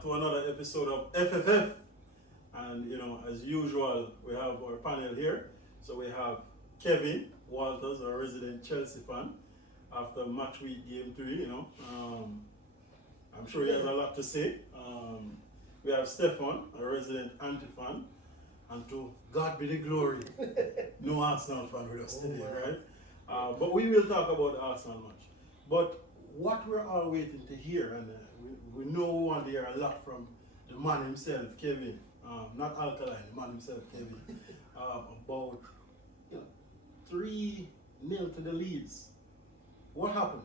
back to another episode of FFF. And as usual, we have our panel here. So we have Kevin Walters, our resident Chelsea fan, after match week game 3. I'm sure he has a lot to say. We have Stefan, a resident anti-fan, and to God be the glory, no Arsenal fan with us today, right? But we will talk about the Arsenal match. But what we're all waiting to hear, and we know we want to hear a lot from the man himself, Kevin, not Alkaline, the man himself, Kevin, about 3-0 to the Leeds. What happened?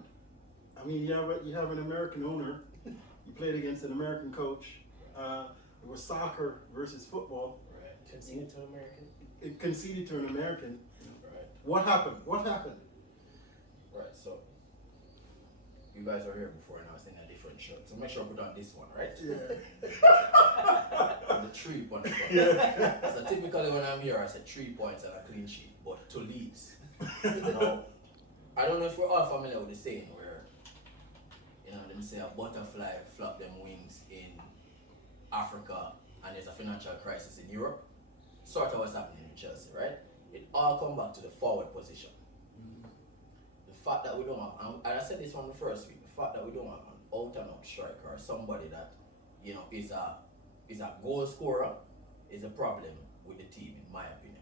I mean, you have an American owner. You played against an American coach. It was soccer versus football. Right. Conceded to an American. It conceded to an American. Right. What happened? What happened? Right. So you guys are here before, and I was in a different shirt. So make sure I put on this one, right? Yeah. The 3 points. Yeah. So typically when I'm here, I say 3 points and a clean sheet, but to Leeds. Now, I don't know if we're all familiar with the saying where them say a butterfly flap them wings in Africa and there's a financial crisis in Europe. Sort of what's happening in Chelsea, right? It all come back to the forward position. The fact that we don't have, and I said this from the first week, the fact that we don't have an out and out striker or somebody that is a goal scorer is a problem with the team, in my opinion.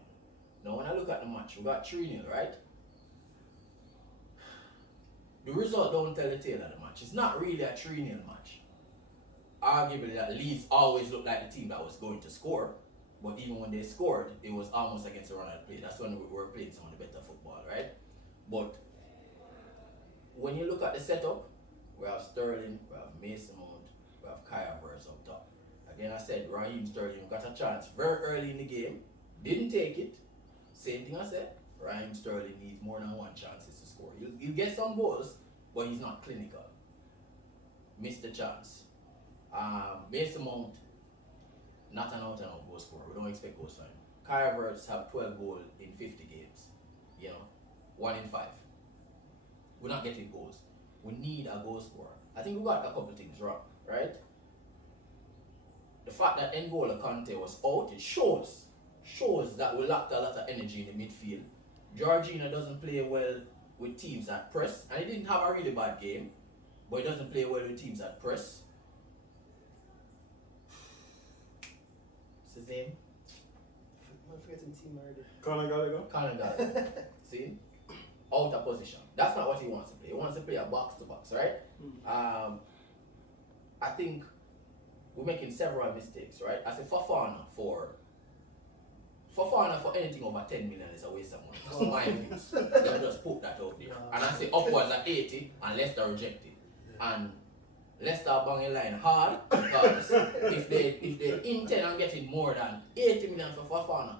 Now when I look at the match, we got 3-0, right? The result don't tell the tale of the match. It's not really a 3-0 match. Arguably that Leeds always looked like the team that was going to score, but even when they scored, it was almost against the run of play. That's when we were playing some of the better football, right? But when you look at the setup, we have Sterling, we have Mason Mount, we have Kai Havertz up top. Again, I said Raheem Sterling got a chance very early in the game, didn't take it. Same thing I said, Raheem Sterling needs more than one chances to score. He'll get some goals, but he's not clinical. Missed the chance. Mason Mount, not an out and out goal scorer. We don't expect goals from him. Kai Havertz have 12 goals in 50 games. 1 in 5. We're not getting goals. We need a goal scorer. I think we got a couple things wrong, right? The fact that N'Golo Kante was out, it shows that we lacked a lot of energy in the midfield. Jorginho doesn't play well with teams that press, and he didn't have a really bad game, but he doesn't play well with teams that press. What's his name? I'm forgetting team already. Conor Gallagher. See? Out of position. That's not what he wants to play. He wants to play a box to box, right? I think we're making several mistakes, right? I say Fofana for anything over 10 million is a waste of money. That's my views. They'll just put that out there. And I say upwards at 80 and Leicester reject it. And Leicester bang a line hard because if they intend on getting more than 80 million for Fofana,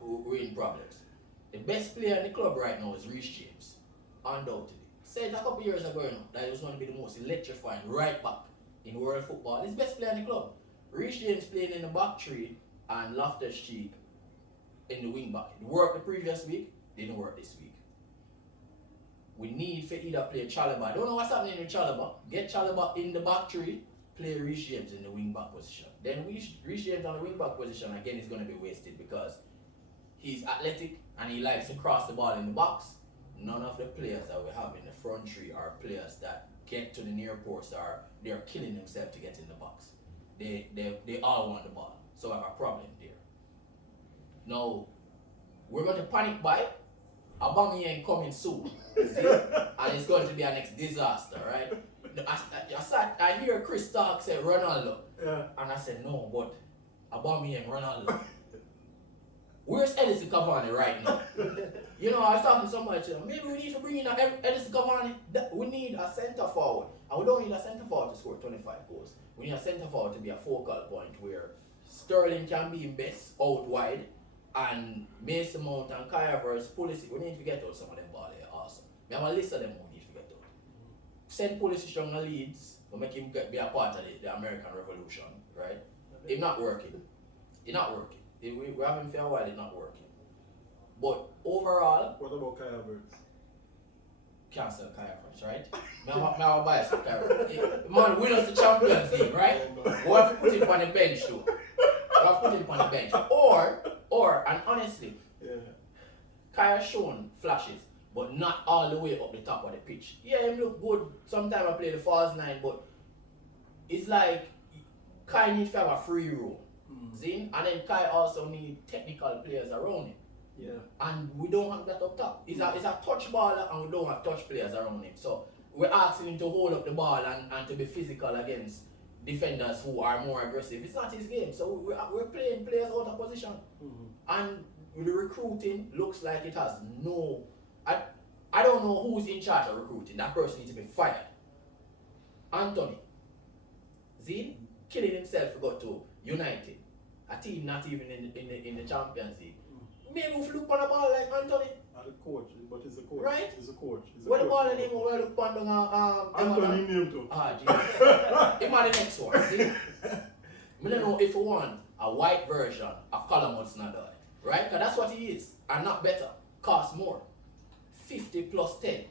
we're in problems. The best player in the club right now is Reece James, undoubtedly. Said a couple years ago, that he was going to be the most electrifying right back in world football. He's the best player in the club. Reece James playing in the back three and Loftus-Cheek in the wing back. It worked the previous week, didn't work this week. We need to either play Chalobah. I don't know what's happening with Chalobah. Get Chalobah in the back three, play Reece James in the wing back position. Then Reece James on the wing back position again is going to be wasted because he's athletic and he likes to cross the ball in the box. None of the players that we have in the front three are players that get to the near post or they're killing themselves to get in the box. They all want the ball. So I have a problem there. Now, we're going to panic buy. Aubameyang coming soon. See? And it's going to be a next disaster, right? I hear Chris Stark say Ronaldo. Yeah. And I said, no, but Aubameyang, Ronaldo. Where's Edison Cavani right now? I was talking to somebody, maybe we need to bring in Edison Cavani. We need a centre forward. And we don't need a centre forward to score 25 goals. We need a centre forward to be a focal point where Sterling can be best out wide and Mason Mount and Kai Havertz, Pulisic. We need to get out some of them ball here also. We have a list of them we need to get out. Send Pulisic from the Leeds, we make him be a part of the American Revolution, right? It's not working. We have him for a while, it's not working. But overall, What about Kai Havertz? cancel Kaya Crutch, right? I have a bias for Kaya Crutch. Man, win us the Champions League, right? We have to put him on the bench too. We have to put him on the bench. Or, and honestly, Yeah. Kaya shown flashes, but not all the way up the top of the pitch. Yeah, him look good. Sometimes I play the false nine, but it's like Kai needs to have a free role. See? And then Kai also need technical players around him. Yeah. And we don't have that up top. It's a touch baller and we don't have touch players around him. So we're asking him to hold up the ball and to be physical against defenders who are more aggressive. It's not his game. So we're playing players out of position. And the recruiting looks like it has no... I don't know who's in charge of recruiting. That person needs to be fired. Anthony. Zine killing himself to go to United. A team not even in the Champions League. Maybe we look on the ball like Anthony. The coach, but he's a coach. Right? He's a coach. Where the ball in him, we look on Anthony name too. Jesus. Him are the next one. See? I don't know if we want a white version of Callum Hudson-Odoi. Right? Because that's what he is. And not better. Cost more. 50 plus 10.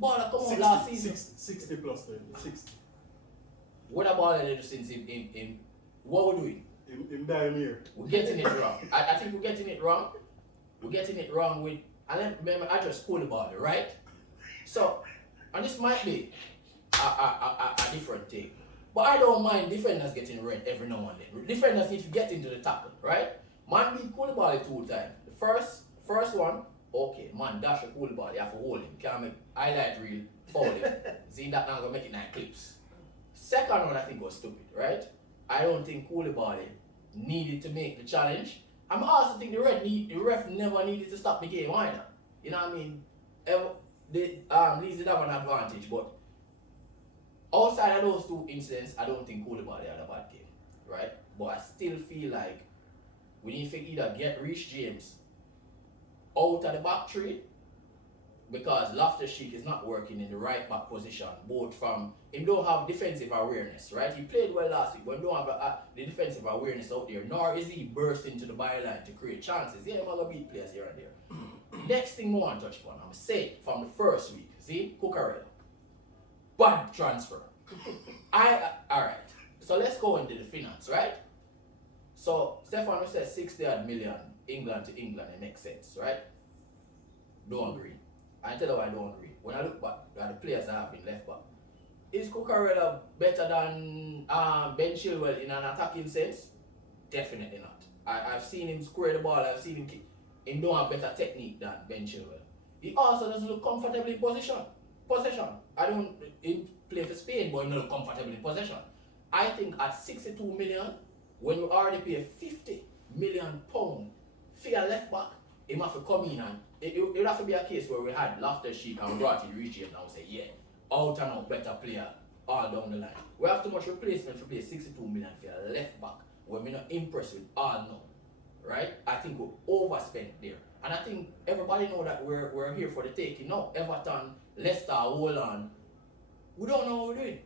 Baller come on last season. 60 plus 10. 60. What a baller they do since in what we're doing? In dying here. We're getting it wrong. I think we're getting it wrong. We're getting it wrong with, and then remember I just Koulibaly, right? So, and this might be a different thing. But I don't mind defenders getting red every now and then. Defenders need to get into the tackle, right? Man beat Koulibaly 2 times. The first one, okay, man dash a Koulibaly, you have to hold him. Can't make highlight reel, foul him. See that now gonna make it 9 clips. Second one I think was stupid, right? I don't think Koulibaly needed to make the challenge. I also think the ref never needed to stop the game either. You know what I mean? Leeds did have an advantage, but outside of those 2 incidents, I don't think Koulibaly had a bad game, right? But I still feel like we need to either get Reece James out of the back three, because Loftus-Cheek is not working in the right back position, both from, he don't have defensive awareness, right? He played well last week, but he don't have the defensive awareness out there, nor is he burst into the byline to create chances. Yeah, he's going to beat players here and there. Next thing I want to touch upon, I'm saying from the first week, see, Cucurella, bad transfer. Alright, so let's go into the finance, right? So, Stefano says 60 odd million, England to England, it makes sense, right? Don't agree. I tell you why I don't agree. When I look back at the players I have in left back, is Cucurella better than Ben Chilwell in an attacking sense? Definitely not. I've seen him square the ball, I've seen him kick. He don't have better technique than Ben Chilwell. He also doesn't look comfortable in possession. I don't play for Spain, but he doesn't look comfortable in possession. I think at 62 million, when you already pay £50 million for a left back, he must have come in and it would have to be a case where we had Loftus-Cheek and brought in Reece James and we say, yeah, out and out better player all down the line. We have too much replacement to pay 62 million for a left back when we're not impressed with all now. Right? I think we overspent there. And I think everybody know that we're here for the taking now. Everton, Leicester, hold on. We don't know what we're doing.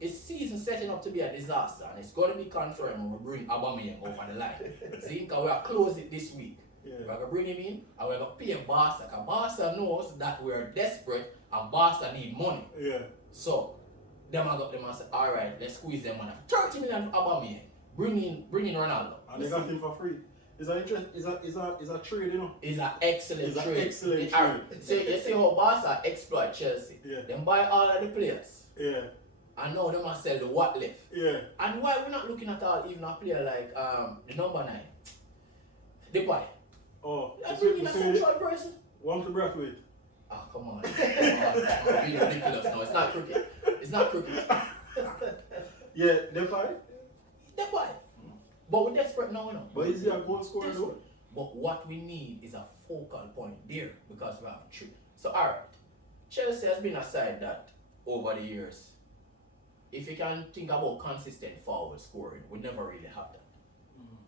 It's season setting up to be a disaster, and it's going to be confirmed when we bring Aubameyang over the line. See, because we are close it this week. Yeah. We're going to bring him in, and we're going to pay Barca, because Barca knows that we're desperate, and Barca need money. Yeah. So, them and say, alright, let's squeeze them on 30 million for Aubameyang. Bring in Ronaldo. And they got him for free. It's a trade, you know. It's an excellent trade. Excellent trade. So you see how Barca exploit Chelsea. Yeah. Them buy all of the players. Yeah. And now they must sell the what left. Yeah. And why we're not looking at even a player like the number 9, Depay? Oh, Like bringing a central person. Want to Brathwaite? Ah, come on. Really ridiculous. No, it's not cricket. It's not cricket. Yeah, Depay. Depay. But we're desperate now, you know. But is he a goal scorer though? But what we need is a focal point there because we have 3. So alright, Chelsea has been a side that over the years, if you can think about consistent forward scoring, we never really have that.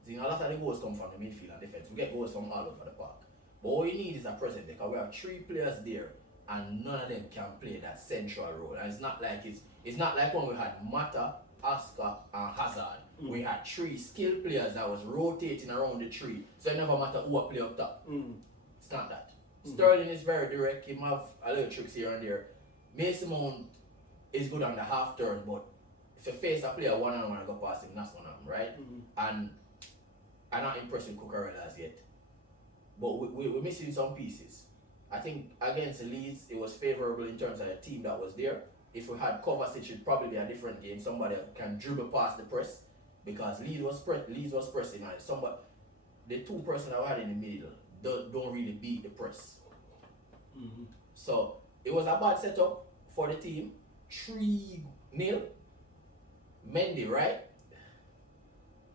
See, a lot of the goals come from the midfield and defense. We get goals from all over the park. But all we need is a present because we have 3 players there and none of them can play that central role. And it's not like when we had Mata, Oscar and Hazard. We had 3 skilled players that was rotating around the 3. So it never matter who play up top. It's not that. Sterling is very direct. He have a little tricks here and there. Mason Mount is good on the half turn, but if you face a player one-on-one and go past him, that's one of them, right? And I'm not impressed with Cucurella as yet. But we're missing some pieces. I think against Leeds, it was favourable in terms of the team that was there. If we had Kovacic, it'd probably be a different game. Somebody can dribble past the press because Leeds was pressing, and the two person that we had in the middle don't really beat the press. So it was a bad setup for the team. 3-0. Mendy, right?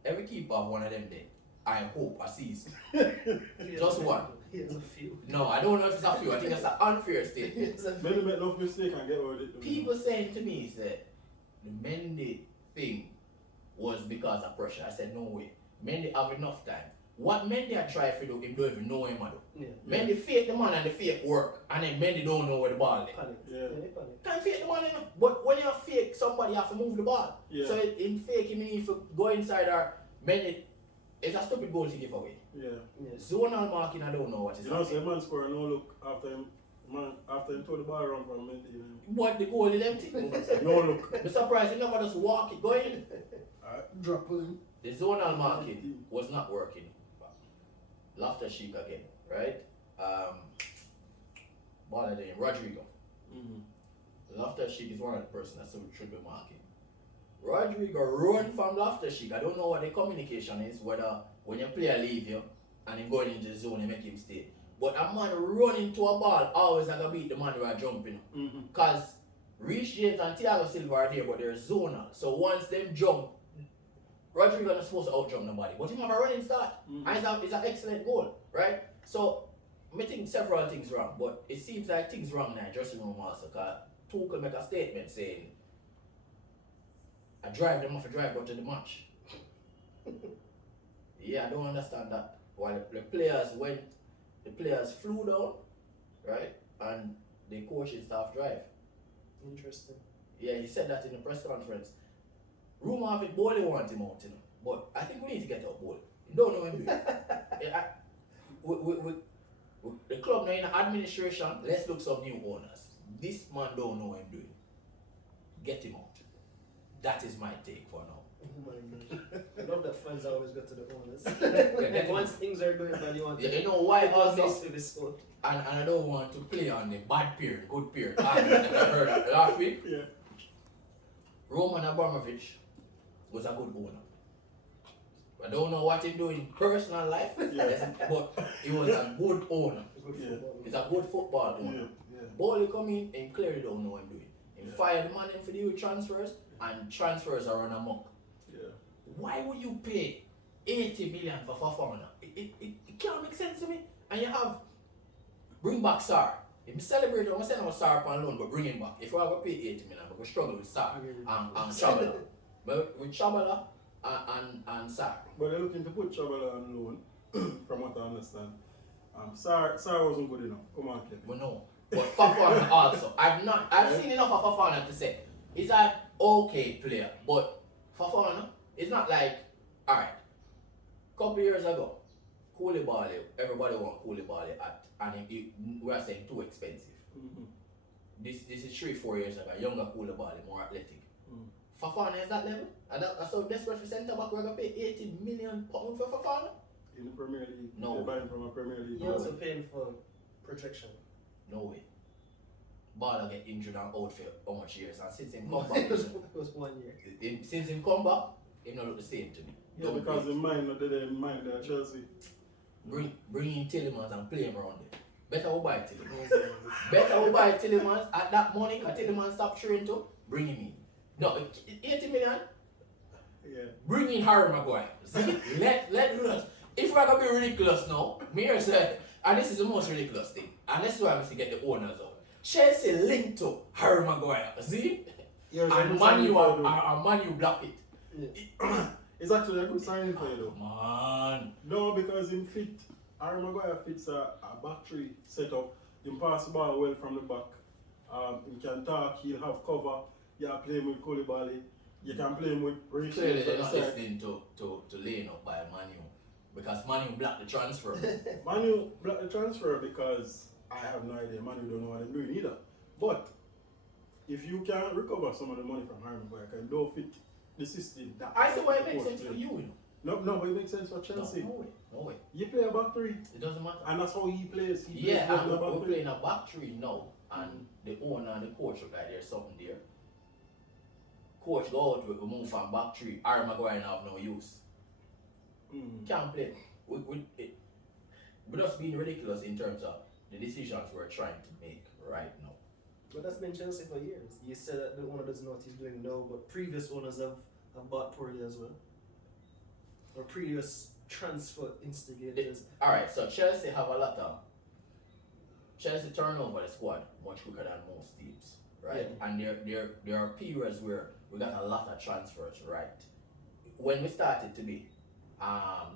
Every keeper have one of them there. I hope a season. Just one. He has a few. No, I don't know if it's a few. I think it's an unfair statement. He has a few. Maybe make enough mistake and get over it. People saying to me that the Mendy thing was because of pressure. I said no way. Mendy have enough time. What Mendy had tried to do, him don't even know him at all. Yeah. Mendy fake the man and the fake work, and then Mendy don't know where the ball is. Panic. Yeah. They panic. Can't fake the man, you know. But when you fake, somebody have to move the ball. Yeah. So in fake, you mean if you go inside or Mendy, it's a stupid goal to give away. Yeah. Yes. Zonal marking, I don't know what is You know, so happening. man score no look after him throw the ball around from Mendy. You What the goal is empty? know. No look. I'm surprised he never just walk it going. Drop him. The zonal marking was not working. Loftus Cheek again, right? Baller name Rodrigo. Loftus Cheek is one of the person that should be marking. Rodrigo run from Loftus Cheek. I don't know what the communication is, whether when your player leave you and him going into the zone, you make him stay. But a man running to a ball always gonna beat the man who are jumping. Because Reece James and Thiago Silva are there, but they're zonal. So once them jump, Rodrigo not supposed to out-jump nobody, but he have a running start. And it's an excellent goal, right? So, I think several things wrong, but it seems like things wrong in the dressing room also, because Tuchel make a statement saying, I drive them off a drive out to the match. Yeah, I don't understand that. While the players flew down, right, and the coaching staff drive. Interesting. Yeah, he said that in the press conference. Rumor of it, Bowley want him out, you know. But I think we need to get out Bowley. You don't know him doing. The club now in administration, let's look some new owners. This man don't know what him doing. Get him out. That is my take for now. Oh my gosh. I love that fans always go to the owners. Get Once things are going bad, you want to. You know why also? This to this one. And I don't want to play on the bad period, good period. I heard that last week. Yeah. Roman Abramovich was a good owner. I don't know what he do in personal life, Yeah. but he was a good owner. Good Yeah. football. He's a good football owner. Yeah. Bowley come in and clearly don't know what I'm doing. He Yeah. fired the man in for the youth transfers, and transfers are run amok. Yeah. Why would you pay 80 million for Fofana? It can't make sense to me. And you have bring back Sarr. If you celebrate, I'm going to send Sarr on loan, but bring him back. If we have to pay 80 million, we're going to struggle with Sarr and Chabala. But with Chabala and Sarr. But they're looking to put Chabala on loan, from what I understand. Sarr wasn't good enough. Come on, Kevin. But no. But Fofana also. I've seen enough of Fofana to say he's an okay player, but Fofana is not like, alright, couple years ago, Koulibaly, everybody want Koulibaly and we are saying too expensive. This is 3-4 years ago, younger Koulibaly, more athletic. Fofana is that level? And that's so desperate for centre back, we're going to pay 80 million pounds for Fofana? In the Premier League. No. They're buying from a Premier League. You're also paying for projection. No way. Ball get injured and out for how much years, and since him come It back, was 1 year. since him come back, he not look the same to me. Yeah, because in mind, not they in mind, they're Chelsea. Bring in Tillemans and play him around there. Better we buy Tillemans. Better we buy Tillemans at that money, because Tillemans stop training too. Bring him in. No, 80 million. Yeah. Bring in Harry Maguire. See, let us. If we're gonna be ridiculous now, me here say, and this is the most ridiculous thing, and this is why I'm going to get the owners out. Chelsea linked to Harry Maguire. See, Yeah, and Man U block it. Yeah. It's actually a good signing for you though. Man. No, because him fit, Harry Maguire fits a back three setup. He pass the ball well from the back. He can talk, he'll have cover. You can play him with Koulibaly. You can play him with Reece Clearly James they're at the not side. listening to laying up by Man U, because Man U blocked the transfer. Man U blocked the transfer because I have no idea. Man, we don't know what they're doing either. But if you can recover some of the money from Harry Maguire, and don't fit the system that I see why it the makes coach sense for play. you, you know. No, but it makes sense for No, Chelsea. no way, no way. You play a back three, It doesn't matter. and that's how he plays. He Yeah, plays and a back we're three. playing a back three now, and the owner and the coach look like there's something there. Coach go out, we move from back three. Harry Maguire now have no use. Can't play. We're just being ridiculous in terms of the decisions we're trying to make right now. But that's been Chelsea for years. You said that the owner doesn't know what he's doing now, but previous owners have bought poorly as well. Or previous transfer instigators. Alright, so Chelsea have a lot of Chelsea turn over the squad much quicker than most teams, right? Yeah. And there are periods where we got a lot of transfers, right? When we started to be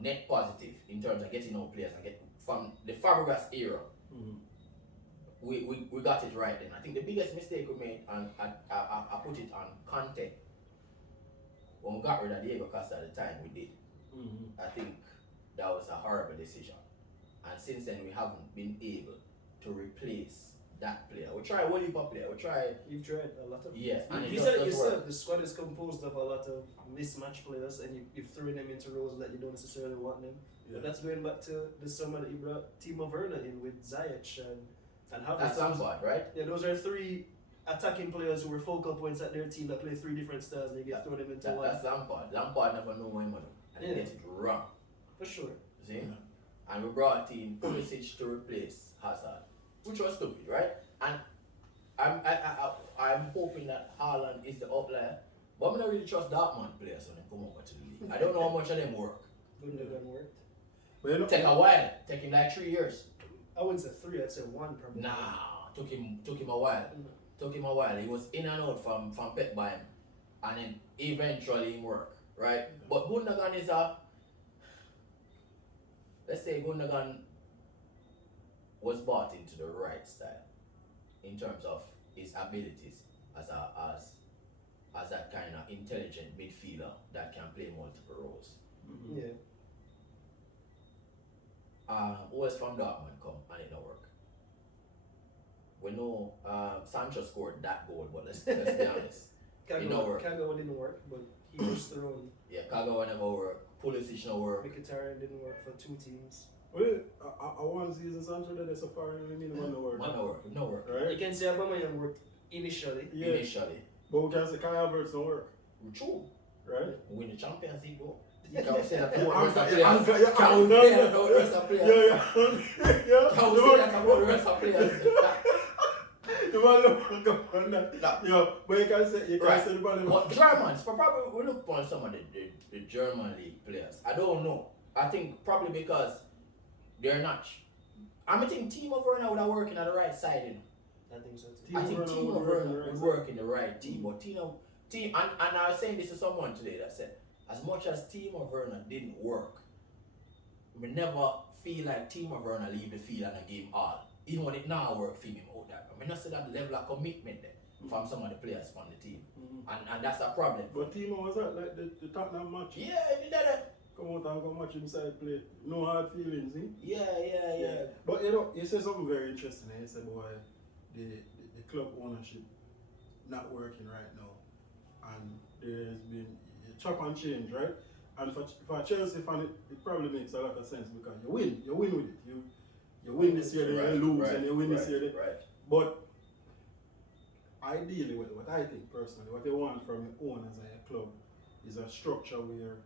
net positive in terms of getting out players and get from the Fabregas era, we got it right then. I think the biggest mistake we made, and I put it on Conte, when we got rid of Diego Costa at the time, we did. I think that was a horrible decision. And since then, we haven't been able to replace that player. We try one player, we try. You've tried a lot of. Yeah, and it You just said it doesn't yourself. work. The squad is composed of a lot of mismatched players, and you've thrown them into roles that you don't necessarily want them. But that's going back to the summer that you brought Timo Werner in with Ziyech and Havertz. That's Lampard, right? Yeah, those are three attacking players who were focal points at their team that play three different styles, and you get thrown them into one. That's Lampard. Lampard never know what him do, and he Yeah. get it wrong. For sure. See? Yeah. And we brought in Pulisic to replace Hazard, which was stupid, right? And I'm hoping that Haaland is the outlier, but I'm not really trust Dortmund players when they come over to the league. I don't know how much of them work. Gundogan worked. But you know, Take a while. Take him like 3 years. I wouldn't say three, I'd say one probably. Nah, took him a while. Took him a while. He was in and out from Pep by him, and then eventually he worked, right? But Gundogan is let's say Gundogan was bought into the right style in terms of his abilities as that kind of intelligent midfielder that can play multiple roles. Yeah. Who was from Dortmund come and it don't work. We know Sancho scored that goal, but let's be honest. It don't work. Kagawa didn't work, but he was thrown. Yeah, Kagawa never work. Pulisic no work. Mkhitaryan didn't work for two teams. well, I one season Sancho that is so far, I mean, one no work. Man no work. No work. You Right? can say Aubameyang worked initially. Yeah. Initially. But we can say Kai Havertz don't work. True. Right? We win the Champions League though. You can't say that Yeah, about the rest of I'm- players. yeah, Can I'm- we say that about the rest of players? Yeah. Can we say that about the rest of players? The man look up on that. Nah. Yeah, but you can say Right. the ball. But Germans, probably we look upon some of the German league players. I don't know. I think probably because they're not. I think Timo Werner would have worked at the right side. You know? I think so too. I think Werner Timo would work in the Werner right would side. work in the right team, but and I was saying this to someone today that said, as much as Timo Werner didn't work, we never feel like Timo Werner leave the field and a game all. Even when it now work for him out there. I mean, not see that level of commitment there from some of the players on the team. And that's a problem. But Timo was at like the Tottenham match. Yeah, he did that. Come out and go match inside play. No hard feelings, eh? Yeah. But you know, you said something very interesting. You said why the club ownership not working right now, and there's been a chop and change, right? And for Chelsea fan, it probably makes a lot of sense because you win with it. You win this year, then you lose, and you win this year. Right. But ideally, what I think personally, what you want from your owners and your club is a structure where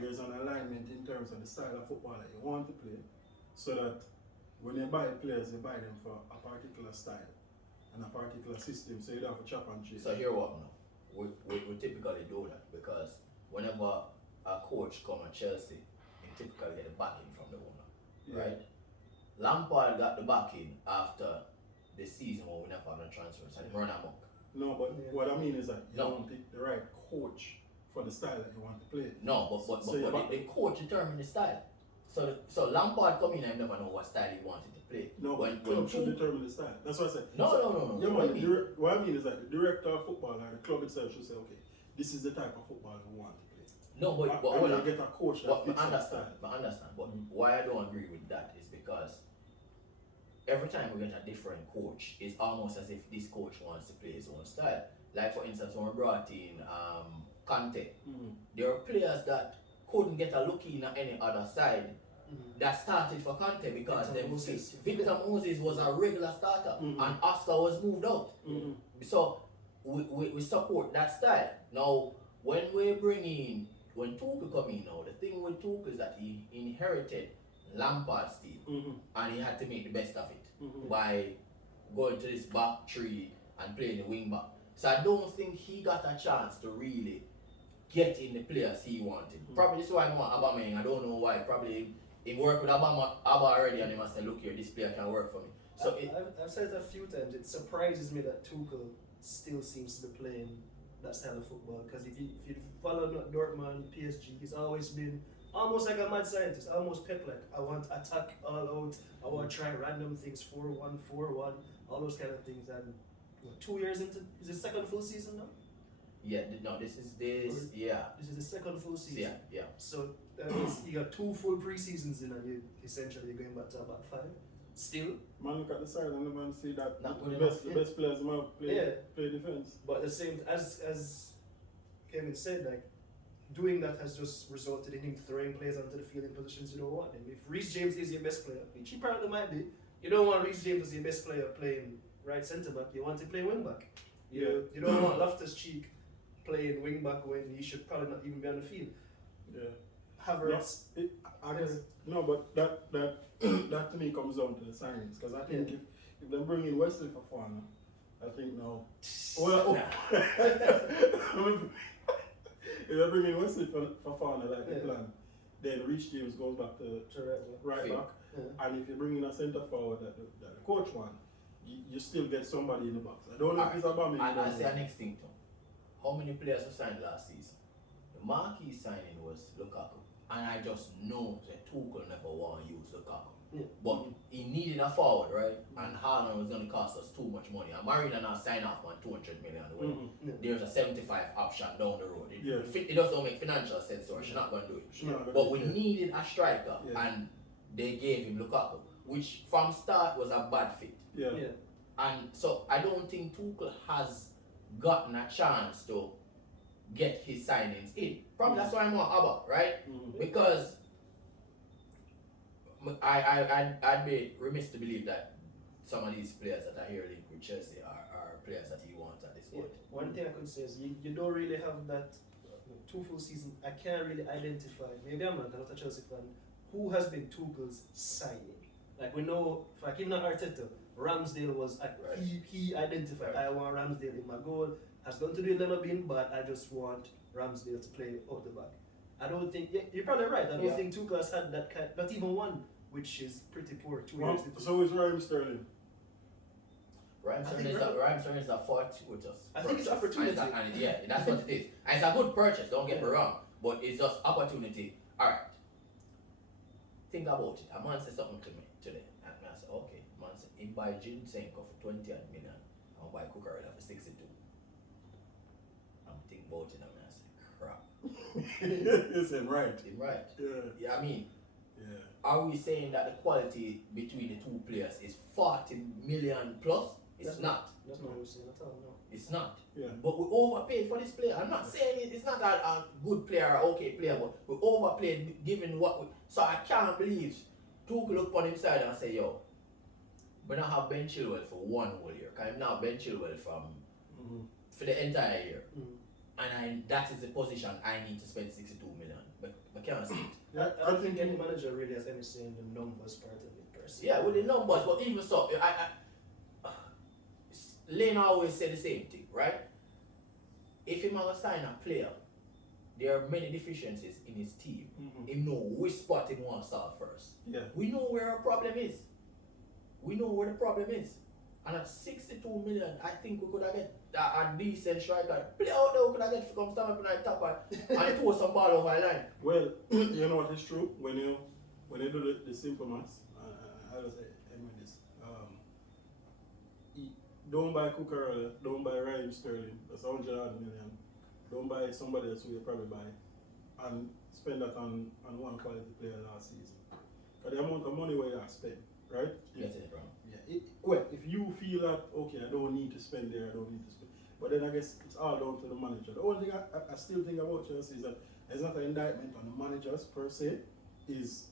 there's an alignment in terms of the style of football that you want to play, so that when you buy players, you buy them for a particular style and a particular system, so you don't have to chop and change. So here what now? We typically do that because whenever a coach come at Chelsea, he typically get the backing from the owner. Yeah. Right? Lampard got the backing after the season when we never had no transfers and run amok. No, but Yeah. what I mean is that you No. don't pick the right coach for the style that you want to play. No, but So you're the coach determined the style. So Lampard come in and never know what style he wanted to play. No, when club should two- determine the style. That's what I said. No, So- no. Yeah, What man, do you mean? what I mean is that the director of football or the club itself should say, okay, this is the type of football we want to play. No, but And hold you on. get a coach that But fits I that understand. style. But why I don't agree with that is because every time we get a different coach, it's almost as if this coach wants to play his own style. Like for instance, when we brought in Conte, there are players that couldn't get a look in at any other side that started for Conte because Victor Moses was a regular starter and Oscar was moved out. So we support that style. Now, when Tuchel come in now, the thing with Tuchel is that he inherited Lampard's team and he had to make the best of it by going to this back three and playing the wing back. So I don't think he got a chance to really get in the players he wanted. Probably this is why I want Aubameyang. I don't know why. Probably he worked with Abba already and he must say, look here, this player can work for me. So I've said it a few times. It surprises me that Tuchel still seems to be playing that style of football. Because if you follow Dortmund, PSG, he's always been almost like a mad scientist, almost Pep like. I want attack all out. I want to try random things, 4-1, 4-1, all those kind of things. And 2 years into, is it second full season now? yeah, no, this is yeah. This is the second full season. Yeah. So that means you got 2 full pre-seasons in, and you essentially you're going back to about 5. Still, Man, look at the side and the man see that Not the good best, enough, the best players might play, play defense. but at the same as Kevin said, like doing that has just resulted in him throwing players onto the field in positions you don't want them. If Reece James is your best player, which he probably might be, you don't want Reece James as your best player playing right centre back. You want to play wing back. You don't want Loftus-Cheek playing wing back when he should probably not even be on the field. Yeah. Havertz. I guess no, but that that to me comes down to the signings because I think if they bring in Wesley Fofana, I think now. Well, if they bring in Wesley Fofana like the plan, then Reece James goes back to right back, and if you bring in a centre forward that the coach want, you still get somebody in the box. I don't know if it's Aubameyang. And I say our next thing too. How many players were signed last season? The marquee signing was Lukaku. And I just know that Tuchel never want to use Lukaku. Yeah. But he needed a forward, right? And Haaland was going to cost us too much money. And Marina now sign off on 200 million. There's a 75 option down the road. It doesn't make financial sense, so she's not going to do it. But we needed a striker, and they gave him Lukaku, which from start was a bad fit. And so I don't think Tuchel has gotten a chance to get his signings in. Probably that's why I'm on Abba, right? Because I'd be remiss to believe that some of these players that are here linked with Chelsea are players that he wants at this point. One thing I could say is you don't really have that 2 full season. I can't really identify, maybe I'm not a Chelsea fan, who has been Tuchel's signing. Like we know, like even not Arteta, Ramsdale was, he identified, I want Ramsdale in my goal. Has going to do a little bit, but I just want Ramsdale to play out the back. I don't think, you're probably right, I don't think Tuchel has had that kind, not even one, which is pretty poor 2 years into. So is Raheem Sterling. Raheem Sterling is a fortuitous. I think it's opportunity. And that's what it is. And it's a good purchase, don't get me wrong, but it's just opportunity. Alright. Think about it. A man said something to me today, and I said, okay, man said, he buy Zinchenko for 20 million, and buy Cucurella for 62. I'm thinking about it, and I said, crap. You said right. Him right. Yeah. I mean, are we saying that the quality between the two players is 40 million plus? It's not. That's not what we're saying at all, no. It's not. Yeah. But we overpaid for this player. I'm not saying it's not a good player or okay player, but we overpaid given what we. So I can't believe Tuchel look upon him side and say, yo, we don't have Ben Chilwell for 1 whole year. Because I'm now Ben Chilwell for the entire year. And that is the position I need to spend 62 million. But I can't see it. I don't think any manager really has any say in the numbers part of it per se. Yeah, with the numbers, but even so, Lane always say the same thing, right? If him ever sign a player, there are many deficiencies in his team. Him know which spot he wants to solve first. Yeah. We know where our problem is. We know where the problem is. And at 62 million, I think we could have get a decent striker. Play out there, we could have get to come stand up in the top and throw some ball over the line. Well, you know what is true? When you do the simple maths, I'll say, this. Don't buy Cucurella, don't buy Raheem Sterling, that's 100 million. Don't buy somebody else who you probably buy and spend that on one quality player last season. Because the amount of money where you have spent, right? Yes, it wrong. Yeah. well, if you feel that okay, I don't need to spend there, I don't need to spend. But then I guess it's all down to the manager. The only thing I still think about Chelsea is that it's not an indictment on the managers per se. Is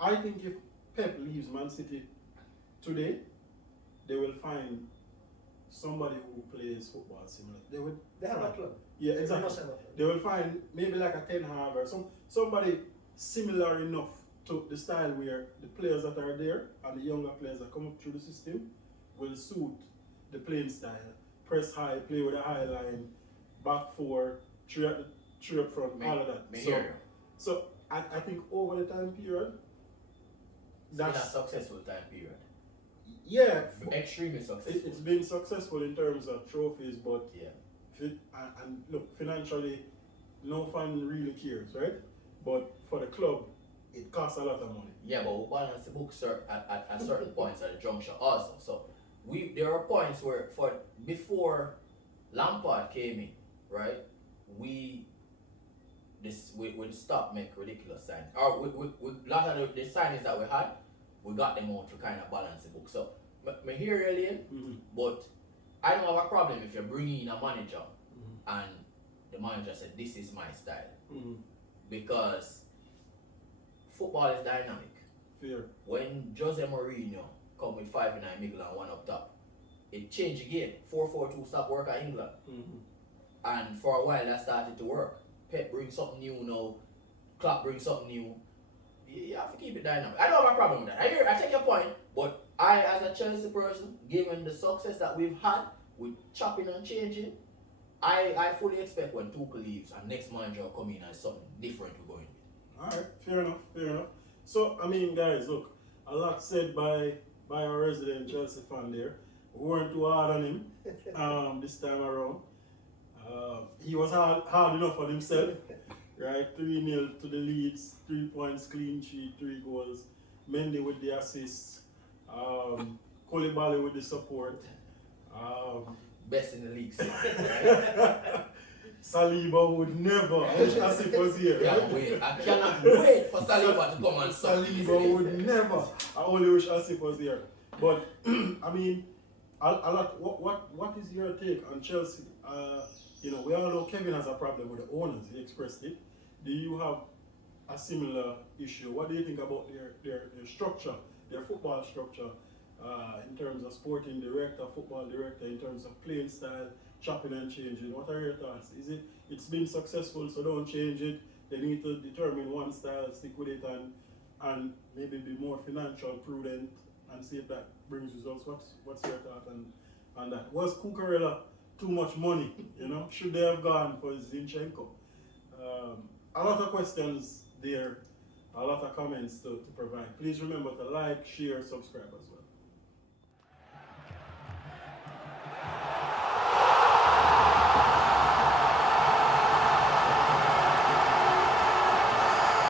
I think if Pep leaves Man City today, they will find somebody who plays football similar. They have a club. Yeah, They exactly. must have a club. They will find maybe like a Ten Hag or somebody similar enough to the style where the players that are there and the younger players that come up through the system will suit the playing style. Press high, play with a high line, back four, three up front, all of that. So I think over the time period, It's been a that's successful time period. yeah. Extremely successful. It's been successful in terms of trophies, but Yeah. and look, financially, no fan really cares, right? But for the club, it costs a lot of money. Yeah, but we balance the books at certain points at the juncture also. So there are points where before Lampard came in, right? We stopped make ridiculous signs. Or we lot of the signings that we had, we got them out to kind of balance the book. So I hear you, Lane, Mm-hmm. but I don't have a problem if you bring in a manager Mm-hmm. and the manager said this is my style, Mm-hmm. because football is dynamic. Fair. When Jose Mourinho come with 5 in middle and 1 up top, it changed again. 4-4-2 stopped work at England. Mm-hmm. And for a while that started to work. Pep brings something new now. Klopp brings something new. You have to keep it dynamic. I don't have a problem with that. I take your point, but I, as a Chelsea person, given the success that we've had with chopping and changing, I fully expect when Tuchel leaves and next manager will come in and something different we're going with. Alright, fair enough. So, I mean, guys, look, a lot said by our resident Chelsea fan there. We weren't too hard on him this time around. He was hard enough on himself, right? 3-0 to the Leeds, 3 points, clean sheet, 3 goals. Mendy with the assists, Koulibaly with the support. Best in the league, right? Saliba would never. I wish Asif was here. Right? I cannot wait for Saliba to come and Saliba would never. I only wish Asif was here. But I mean, a lot. What is your take on Chelsea? You know, we all know Kevin has a problem with the owners. He expressed it. Do you have a similar issue? What do you think about their structure, their football structure, in terms of sporting director, football director, in terms of playing style, chopping and changing? What are your thoughts? It's been successful, so don't change it. They need to determine one style, stick with it, and maybe be more financial prudent and see if that brings results. What's your thought on that? Was Cucurella too much money? You know, should they have gone for Zinchenko? A lot of questions there, a lot of comments to provide. Please remember to like, share, subscribe as well.